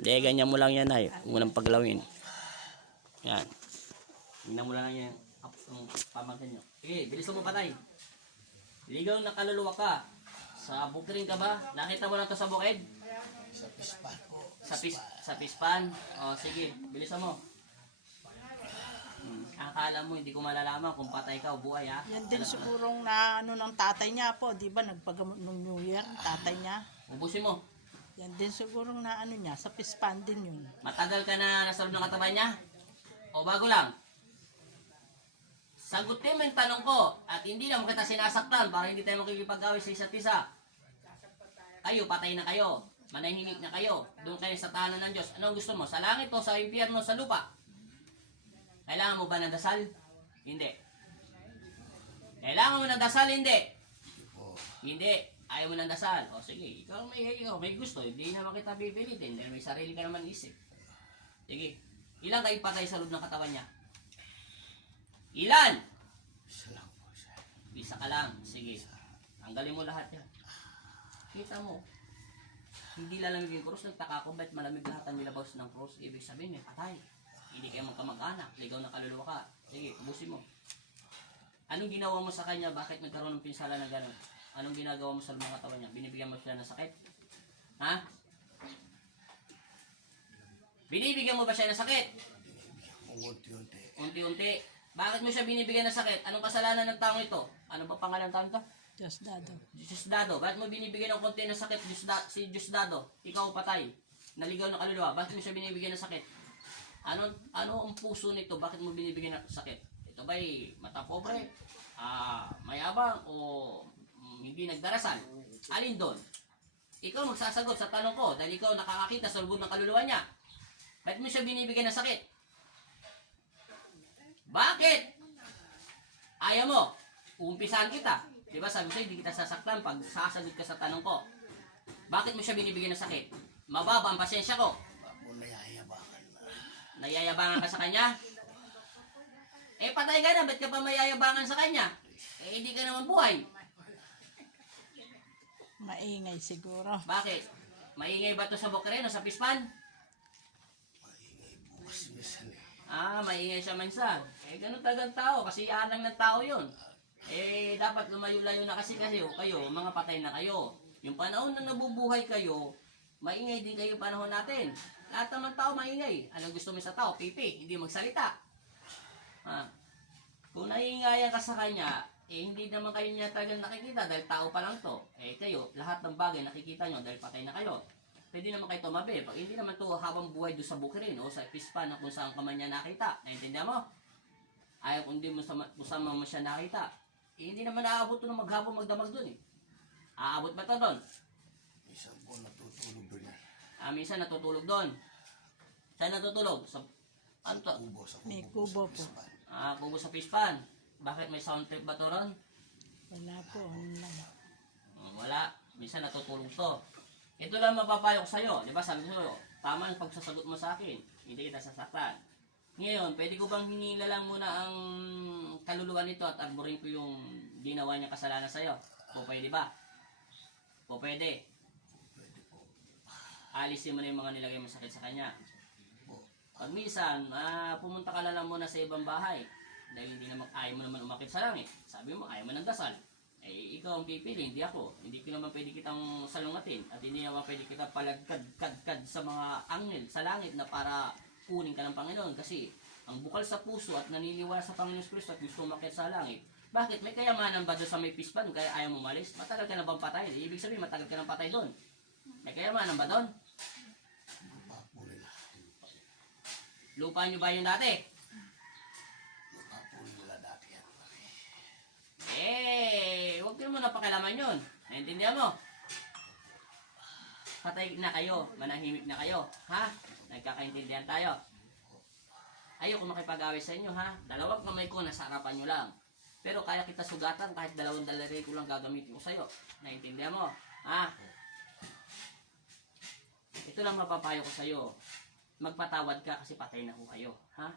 Hindi, ganyan mo lang yan ay. Huwag mo nang paglawin. Yan. Tingnan mo lang yan. Ang pamangkin nyo. Bilis mo patay. Ligaw na kaluluwa ka. Sa bukirin ka ba? Nakita mo lang to sa bukid? Sa pispan po. Sa pispan? O sige, bilisan mo. Akala mo hindi ko malalaman kung patay ka o buhay ha? Yan din sigurong na ano ng tatay niya po, di ba? Nagpagamot nung New Year, tatay niya. Ubusin mo. Yan din sigurong na ano niya, sa pispan din yun. Matagal ka na nasa loob ng katawan niya? O bago lang? Sagutin mo yung tanong ko at hindi naman kita sinasaktan para hindi tayo makikipag-away sa isa't isa. Kayo, patay na kayo. Manahimik na kayo. Doon kayo sa tahanan ng Diyos. Ano ang gusto mo? Sa langit o sa impyerno, sa lupa? Kailangan mo ba ng dasal? Hindi. Kailangan mo ng dasal? Hindi. Hindi. Ayaw mo ng dasal. O sige, ikaw may gusto. Hindi naman kita pipilitin dahil may sarili ka naman isip. Sige. Ilan kayo patay sa loob ng katawan niya? Ilan? Isa lang po siya. Isa ka lang. Sige. Tanggalin mo lahat yan. Kita mo. Hindi lalamig yung krus. Nagtaka ko ba't malamig lahat ang nilabaws ng krus? Ibig sabihin may patay. Hindi kayo magkamag-anak. Ligaw na kaluluwa ka. Sige, ubusin mo. Anong ginawa mo sa kanya? Bakit nagkaroon ng pinsala na gano'n? Anong ginagawa mo sa mga katawan niya? Binibigyan mo siya ng sakit? Ha? Binibigyan mo ba siya ng sakit? Unti-unti. Unti-unti. Bakit mo siya binibigyan ng sakit? Anong kasalanan ng taong ito? Ano ba pangalan ng taong ito? Diosdado. Diosdado. Bakit mo binibigyan ng konti ng sakit si Diosdado? Ikaw patay. Naligaw na kaluluwa. Bakit mo siya binibigyan ng sakit? Ano ang puso nito? Bakit mo binibigyan ng sakit? Ito ba'y mata pobre? Mayabang? O hindi nagdarasal? Alin doon? Ikaw magsasagot sa tanong ko dahil ikaw nakakakita sa lubog ng kaluluwa niya. Bakit mo siya binibigyan ng sakit? Bakit? Ayaw mo. Uumpisahan kita. Diba sabi sa'yo, hindi kita sasaktan pag sasagot ka sa tanong ko. Bakit mo siya binibigyan ng sakit? Mababa ang pasensya ko. Ako nayayabangan na. Nayayabangan ka sa kanya? Patay ka na. Ba't ka pa mayayabangan sa kanya? Hindi ka naman buhay. Maingay siguro. Bakit? Maingay ba ito sa bukirin o sa pispan? Maingay bukas minsan eh. Maingay siya minsan. Ganun tagang tao. Kasi alang ng tao yun. Dapat lumayo-layo na kasi kayo, mga patay na kayo. Yung panahon na nabubuhay kayo, maingay din kayo panahon natin. Lahat naman tao maingay. Ano gusto mo sa tao? Pipi, hindi magsalita. Kung naiingayan ka sa kanya, hindi naman kayo niya tagal nakikita dahil tao pa lang to. Kayo, lahat ng bagay nakikita nyo dahil patay na kayo. Pwede naman kayo tumabi. Pag hindi naman to habang buhay doon sa bukirin o sa pispan na kung saan ka man niya nakita. Naintindihan mo? Ayaw kung hindi mo sama mo siya nakita. Hindi naman naaabot to ng maghapon magdamag doon eh. Aabot ba to doon? Minsan po natutulog doon eh. Minsan natutulog doon. Saan natutulog? Sa ano to? Kubo sa kubo. May kubo po. Pispan. Kubo sa pispan. Bakit may sound trip ba to ron? Wala po, ano lang. Wala. Minsan natutulog to. Ito lang mapapayo ko sa'yo. Di ba sabi mo, tama ang pagsasagot mo sa akin. Hindi kita sasaktan. Ngayon, pwede ko bang hinila lang muna ang kaluluwa nito at arborin ko yung ginawa niya kasalanan sa'yo? O pwede ba? O pwede? Pwede po. Alisin mo na yung mga nilagay mo sakit sa kanya. Po. Pag minsan, pumunta ka na lang muna sa ibang bahay. Dahil ayaw mo naman umakit sa langit. Sabi mo, ayaw mo ng dasal. Ikaw ang pipili, hindi ako. Hindi ko naman pwede kitang salungatin. At hindi naman pwede kita palagkad-kad sa mga angel sa langit na para kunin ka ng Panginoon. Kasi ang bukal sa puso at naniniwala sa Panginoon Kristo at gusto umakit sa langit. Bakit? May kayamanan ba doon sa may pispan kaya ayaw mo umalis? Matagal ka na bang patay? Ibig sabihin, matagal ka na patay doon. May kayamanan ba doon? Lupa po nila. Lupa nyo ba yun dati? Lupa po nila dati yan. Huwag mo na pakialaman yun. Naintindihan mo? Patay na kayo, manahimik na kayo. Ha? Nagkakaintindihan tayo. Ayoko makipag-away sa inyo, ha? Dalawang kamay ko nasa harapan nyo lang. Pero kaya kita sugatan kahit dalawang daliri ko lang gagamitin ko sa'yo. Naintindihan mo? Ha? Ito lang mapapayo ko sa'yo. Magpatawad ka kasi patay na ko kayo. Ha?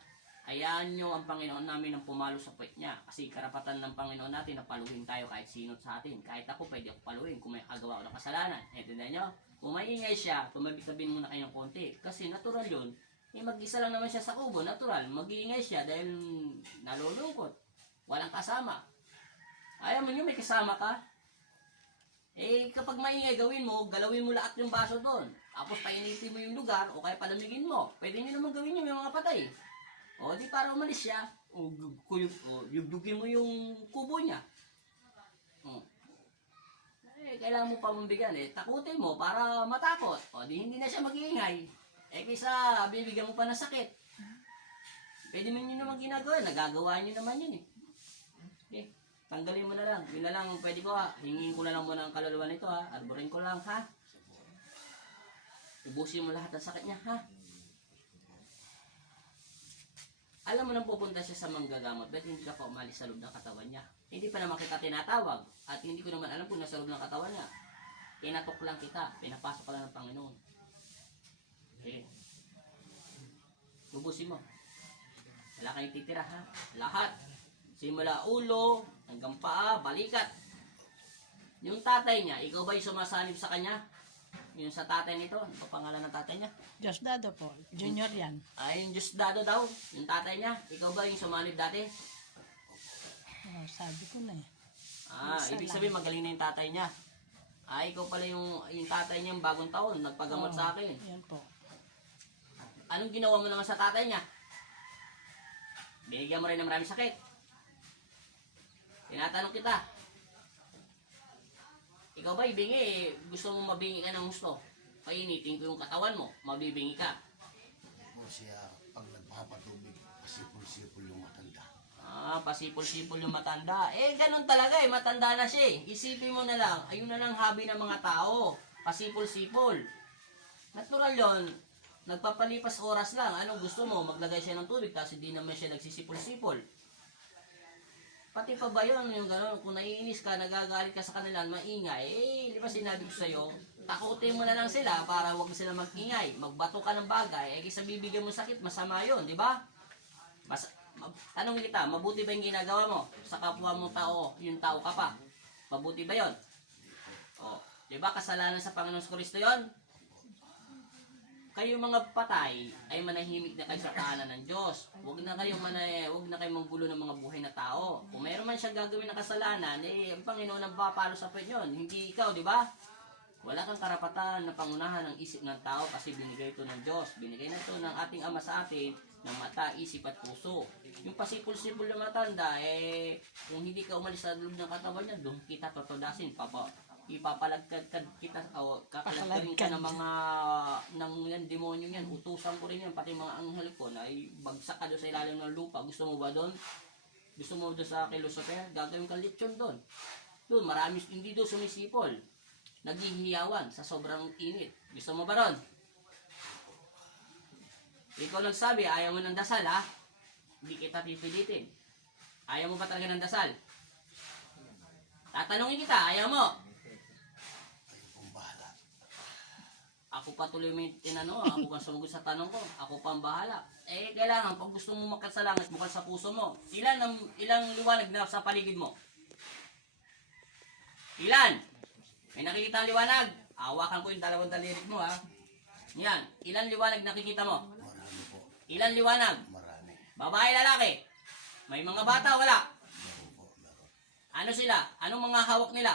Hayaan nyo ang Panginoon namin ang pumalo sa puwet niya. Kasi karapatan ng Panginoon natin na paluhin tayo kahit sino sa atin. Kahit ako, pwede ako paluhin kung may kagawa ko ng kasalanan. Naintindihan nyo? Kung maingay siya, tumabi-tabi muna kayo ng konti. Kasi natural yun. Mag-isa lang naman siya sa kubo, natural. Mag-iingay siya dahil nalulungkot. Walang kasama. Ayaw mo nyo, may kasama ka. Kapag maingay gawin mo, galawin mo lahat yung baso doon. Tapos painitin mo yung lugar o kaya palamigin mo. Pwede nyo naman gawin yung mga patay. O di para umalis siya. O yugdugin mo yung kubo niya. Kailangan mo pa mambigyan takutin mo para matakot. O di hindi na siya mag-iingay. Kaysa bibigyan mo pa ng sakit. Pwede mo nyo naman ginagawa. Nagagawa nyo naman yun tanggalin mo na lang. Yun na lang pwede ko hingin ko na lang muna ang kaluluwa nito Arborin ko lang Ubusin mo lahat ng sakit niya Alam mo nang pupunta siya sa manggagamot, bakit hindi ka pa umalis sa loob ng katawan niya? Hindi pa naman kita tinatawag at hindi ko naman alam kung nasa loob ng katawan niya. Tinatok lang kita, pinapasok ka lang ng Panginoon. Ubusin mo. Wala kayong titira Lahat. Simula ulo, hanggang paa, balikat. Yung tatay niya, ikaw ba yung sumasanib sa kanya? Yung sa tatay nito, ano pa pangalan ng tatay niya? Diosdado po. Junior yan. Yung Diosdado daw, yung tatay niya. Ikaw ba yung sumanib dati? Sabi ko na Ibig sabihin magaling na yung tatay niya. Ikaw pala yung tatay niya yung bagong taon, nagpagamot sa akin. Yan po. Anong ginawa mo naman sa tatay niya? Binigyan mo rin ng maraming sakit. Tinatanong kita. Ikaw ba ibingi? Gusto mo mabingi ka ng gusto? Painitin ko yung katawan mo, mabibingi ka. Po siya, pag nagpapatubig, pasipul-sipul yung matanda. Pasipol-sipol yung matanda. Ganun talaga matanda na siya Isipin mo na lang, ayun na lang hobby ng mga tao. Pasipol-sipol. Natural yon. Nagpapalipas oras lang. Anong gusto mo? Maglagay siya ng tubig, tapos hindi naman siya nagsisipol-sipol. Pati pa ba yun, yung gano'n, kung naiinis ka, nagagalit ka sa kanila, maingay, di ba sinabi ko sa'yo, takutin mo na lang sila para huwag sila mag-ingay, magbato ka ng bagay, kaysa bibigyan mo sakit, masama yun, di ba? Tanong kita, mabuti ba yung ginagawa mo sa kapwa mong tao, yung tao ka pa? Mabuti ba yun? Di ba kasalanan sa Panginoon Kristo yun? Kayo mga patay ay manahimik na kayo sa tahanan ng Diyos. Huwag na kayong manggulo ng mga buhay na tao. Kung mayroon man siyang gagawin na kasalanan, ang Panginoon ang papalo sa Panginoon. Hindi ikaw, di ba? Wala kang karapatan na pangunahan ang isip ng tao kasi binigay ito ng Diyos. Binigay na ito ng ating Ama sa atin ng mata, isip at puso. Yung pasipul-sipul na matanda, kung hindi ka umalis sa loob ng katawan niya, doon kita totodasin, ipapalagkad kita o kakalagkarin ka ng mga yan, demonyo yan, utusan ko rin yan, pati mga anghel ko na bagsak ka doon sa ilalim ng lupa. Gusto mo ba doon? Gusto mo doon sa kay Lucifer? Gagawin kang lechon doon. Doon, marami hindi doon sumisipol, naghihiyawan sa sobrang init. Gusto mo ba doon? Ikaw nagsabi, ayaw mo ng dasal hindi kita pipilitin. Ayaw mo ba talaga ng dasal? Tatanungin kita, ayaw mo? Ako pa tuloy may ako pa sumagot sa tanong ko. Ako pa ang bahala. Kailangan, pag gusto mo makat sa langit, bukal sa puso mo. Ilang liwanag na sa paligid mo? Ilan? May nakikita ang liwanag? Hawakan ko yung dalawang dalirik mo Yan. Ilan liwanag nakikita mo? Marami po. Ilan liwanag? Marami. Babae, lalaki? May mga bata, wala? Meron po, meron. Ano sila? Anong mga hawak nila?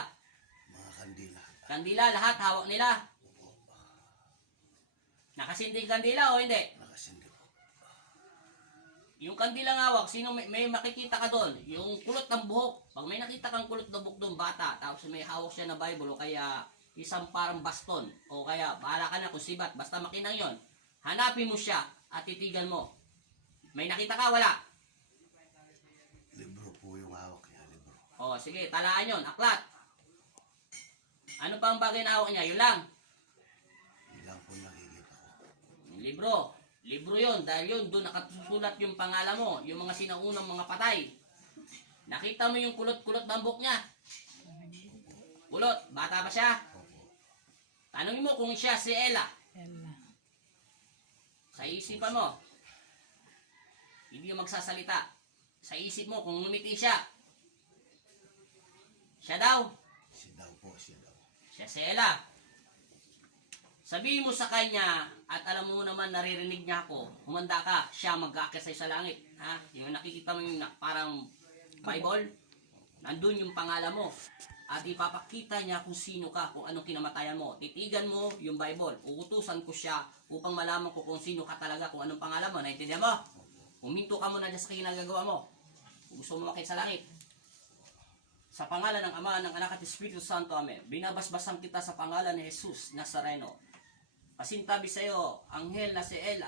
Mga kandila. Kandila, lahat hawak nila? Nakasinding kandila o hindi? Nakasindi po. Yung kandilang hawak, sino may makikita ka doon? Yung kulot ng buhok. Pag may nakita kang kulot ng buhok doon, bata, tapos may hawak siya na Bible o kaya isang parang baston o kaya bahala ka na kung sibat, basta makinang yon. Hanapin mo siya at titigan mo. May nakita ka, wala? Libro po yung hawak niya, libro. Sige, talaan yon, aklat. Ano pa ang bagay na hawak niya? Yun lang. Ilang po nakikita ko. Libro. Libro yon dahil yun, doon nakasulat yung pangalan mo, yung mga sinaunang mga patay. Nakita mo yung kulot-kulot ng buhok niya? Kulot, bata ba siya? Tanungin mo kung siya si Ella. Sa isipan mo. Hindi yung magsasalita. Sa isip mo kung ngumiti siya. Siya daw. Siya daw po, siya daw. Siya si Ella. Sabihin mo sa kanya, at alam mo naman naririnig niya ako, humanda ka, siya mag-aakyat sa'yo sa langit. Ha? Yung nakikita mo yung parang Bible, nandun yung pangalan mo. At ipapakita niya kung sino ka, kung anong kinamatayan mo. Titigan mo yung Bible. Uutusan ko siya upang malaman ko kung sino ka talaga, kung anong pangalan mo. Naintindihan mo? Huminto ka muna dyan sa ginagawa mo. Kung gusto mo makita sa langit. Sa pangalan ng Ama, ng Anak at Espiritu Santo, Amen. Binabasbasan kita sa pangalan ni Jesus Nazareno. Pasintabi sa iyo, anghel na si Ella.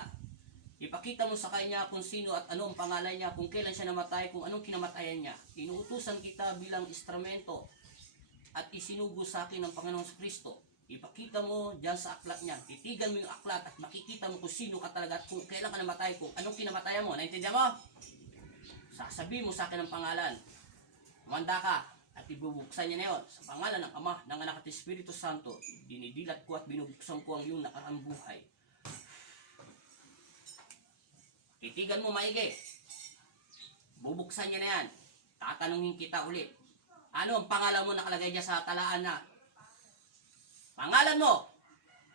Ipakita mo sa kanya kung sino at ano ang pangalan niya, kung kailan siya namatay, kung anong kinamatayan niya. Inuutusan kita bilang instrumento at isinugo sa akin ng Panginoong Kristo. Ipakita mo diyan sa aklat niya. Titigan mo yung aklat at makikita mo kung sino ka talaga at kung kailan ka namatay, kung anong kinamatayan mo. Naintindihan mo? Sasabihin mo sa akin ang pangalan. Manda ka. At ibubuksan niya na yun. Sa pangalan ng Ama, ng Anak at Espiritu Santo, dinidilat ko at binubuksan ko ang iyong nakaraang buhay. Titigan mo maigi. Bubuksan niya na yan. Tatanungin kita ulit. Ano ang pangalan mo nakalagay niya sa talaan na? Pangalan mo.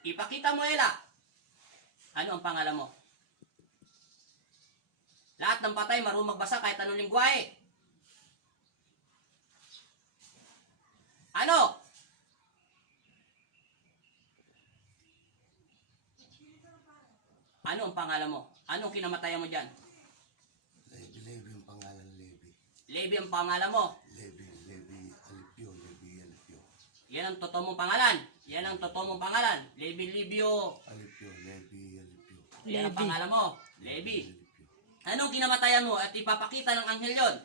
Ipakita mo, Ella. Ano ang pangalan mo? Lahat ng patay marunong magbasa kahit anong lingwahe. Ano? Ano ang pangalan mo? Anong kinamatayan mo dyan? Levi yung pangalan, Levi. Levi ang pangalan mo. Levi Alipio. Yan ang totoo mong pangalan. Yan ang totoo mong pangalan. Levi Livio. Levi Alipio. Yan ang Levi. pangalan mo. Levi. Anong kinamatayan mo at ipapakita ng anghel yon?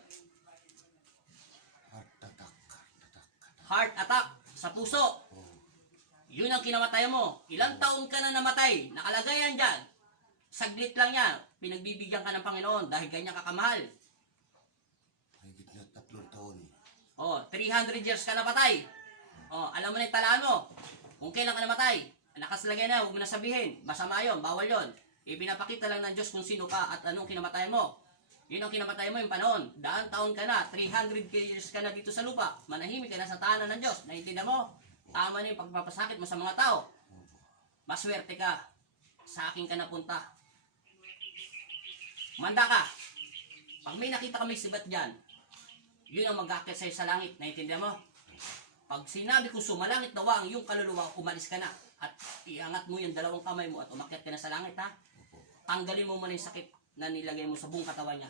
Heart attack sa puso. Yun ang kinamatayan mo. Ilang taon ka na namatay. Nakalagay yan dyan. Saglit lang yan. Pinagbibigyan ka ng Panginoon dahil ganyan kakamahal. Higit na 3 taon. Oh, 300 years ka na patay. Oh, alam mo na yung talaan mo. Kung kailan ka namatay. Nakaslagay na, huwag mo na sabihin. Masama yun, bawal yun. Ipinapakita lang ng Diyos kung sino ka at anong kinamatayan mo. Yun ang kinamatayan mo yung panahon. Daan taon ka na, 300 years ka na dito sa lupa. Manahimik ka na sa tahanan ng Diyos. Naiintindihan mo? Tama na yung pagpapasakit mo sa mga tao. Maswerte ka. Sa akin ka napunta. Manda ka. Pag may nakita ka may sibat dyan, yun ang mag-aakit sa'yo sa langit. Naiintindihan mo? Pag sinabi ko sumalangit dawa ang iyong kaluluwa, umalis ka na. At iangat mo yung 2 kamay mo at umakyat ka na sa langit, ha? Tanggalin mo muna yung sakit na nilagay mo sa buong katawan niya.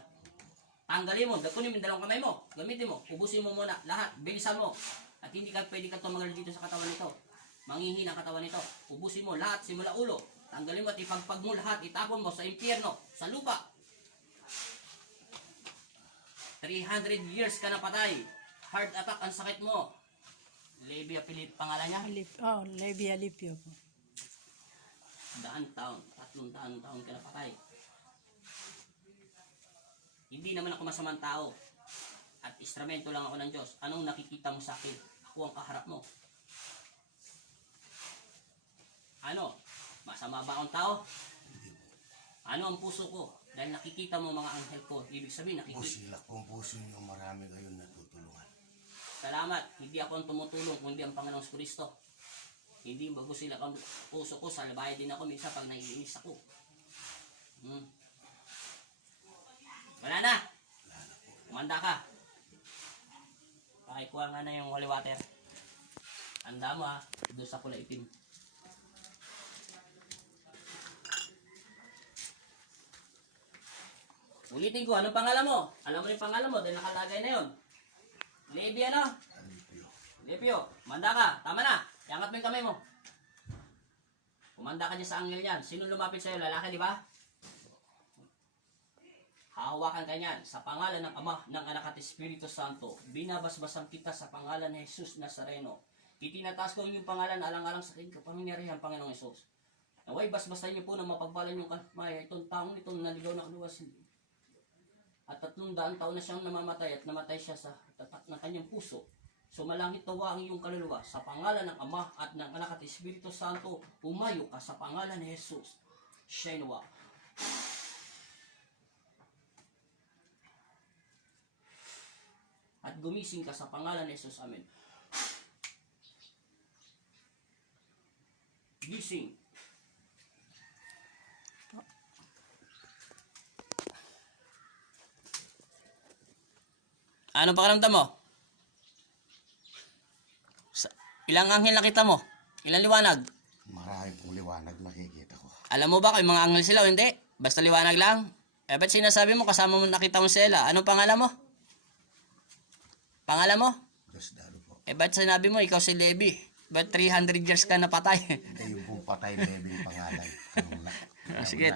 Tanggalin mo, kunin mo yung 2 kamay mo, gamitin mo, ubusin mo muna lahat, bilisan mo. At hindi ka pwede ka tumagal dito sa katawan nito. Manghihina ang katawan nito. Ubusin mo lahat, simula ulo. Tanggalin mo at ipagpag mo lahat, itapon mo sa impyerno, sa lupa. 300 years ka na patay. Heart attack ang sakit mo. Levi Philip pangalan niya. Levi Alipio po. 100 taon, 300 taon ka na patay. Hindi naman ako masamang tao. At instrumento lang ako ng Diyos. Anong nakikita mo sa akin? Ako ang kaharap mo. Ano? Masama ba akong tao? Ano ang puso ko? Dahil nakikita mo mga anghel ko. Ibig sabihin, nakikita. Kung puso niyo, marami kayong natutulungan. Salamat. Hindi ako ang tumutulong, kundi ang Panginoong Kristo. Hindi bago sila ang puso ko. Salabay din ako minsan pag naiinis ako. Wala na. Umanda ka. Pakikuha nga na yung holy water. Tanda mo, ha. Doon sa kulay itim. Ulitin ko, anong pangalan mo? Alam mo yung pangalan mo dahil nakalagay na yun. Levi ano? Alipio. Lepio, manda ka. Tama na. Iangat mo yung kamay mo. Kumanda ka dyan sa anghel yan. Sino lumapit sa'yo? Lalaki, di ba? Hahawakan ka niyan. Sa pangalan ng Ama, ng Anak at Espiritu Santo, binabasbasan kita sa pangalan ni Jesus Nazareno. Itinataas ko yung pangalan alang-alang sa kapangyarihan, Panginoong Jesus. Naway, basbasan niyo po na mapagbalan yung kamay. Itong taong itong naligaw na kaluwas. At 300 taon na siyang namamatay at namatay siya sa tapat ng kanyang puso. Sumalangit tawa ang iyong kaluluwa sa pangalan ng Ama at ng Anak at Espiritu Santo. Umayo ka sa pangalan ni Jesus. Shenwa. At gumising ka sa pangalan ni Jesus. Amen. Gising. Anong pakiramdam mo? Ilang anghel nakita mo? Ilang liwanag? Marami pong liwanag nakikita ko. Alam mo ba kung mga anghel sila o hindi? Basta liwanag lang. Eh, ba't sinasabi mo kasama mo nakita mo sila? Anong pangalan mo? Pangalan mo? Diosdado po. Eh, ba't sinabi mo ikaw si Levi? Ba't 300 years ka napatay? Hindi yung pong patay Leving pangalan. Sige,